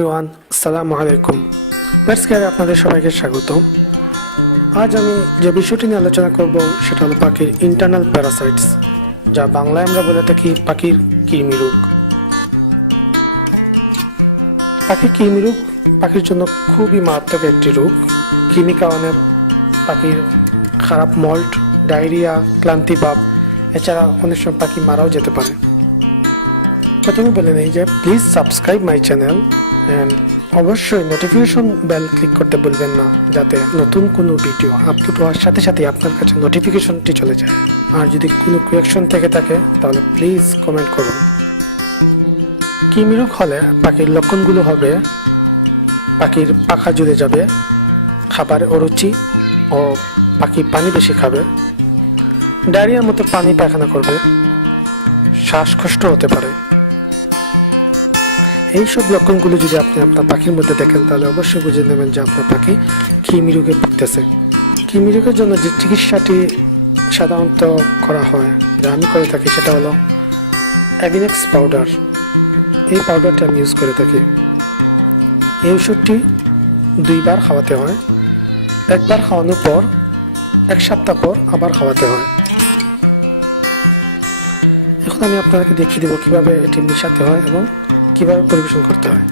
Everyone, আসসালামু আলাইকুম। Pets কেয়ারে আপনাদের সবাইকে স্বাগত। আজ আমি যে বিষয়টি নিয়ে আলোচনা করব সেটা হলো পাখির ইন্টারনাল প্যারাসাইটস, যা বাংলায় আমরা বলে থাকি পাখির কৃমি রোগ। পাখির কৃমি রোগ পাখির জন্য খুবই মারাত্মক একটি রোগ। কৃমি কারণে পাখির খারাপ মল্ট, ডায়রিয়া, ক্লান্তি ভাব, এছাড়া অনেক সময় পাখি মারাও যেতে পারে। প্রথমে বলে নেই যে please subscribe my channel and অবশ্যই নোটিফিকেশন বেল ক্লিক করতে ভুলবেন না, যাতে নতুন কোনো ভিডিও আপলোড হওয়ার সাথে সাথে আপনার কাছে নোটিফিকেশনটি চলে যায়। আর যদি কোনো কোয়েকশন থেকে থাকে তাহলে প্লিজ কমেন্ট করুন। কৃমি রোগ হলে পাখির লক্ষণগুলো হবে: পাখির পাখা ঝুলে যাবে, খাবারে অরুচি ও পাখি পানি বেশি খাবে, ডায়রিয়ার মতো পানি পায়খানা করবে, শ্বাসকষ্ট হতে পারে। এইসব লক্ষণগুলো যদি আপনি আপনার পাখির মধ্যে দেখেন তাহলে অবশ্যই বুঝে নেবেন যে আপনার পাখি কৃমি রোগে ভুগতেছে। কৃমি রোগের জন্য যে চিকিৎসাটি সাধারণত করা হয়, যা আমি করে থাকি, সেটা হলো অ্যাভিনেক্স পাউডার। এই পাউডারটি আমি ইউজ করে থাকি। এই ওষুধটি 2 বার খাওয়াতে হয়। একবার খাওয়ানোর পর 1 সপ্তাহ পর আবার খাওয়াতে হয়। এখন আমি আপনাদেরকে দেখিয়ে দেবো কিভাবে এটি মিশাতে হয় এবং কিভাবে পরিবেশন করতে হয়।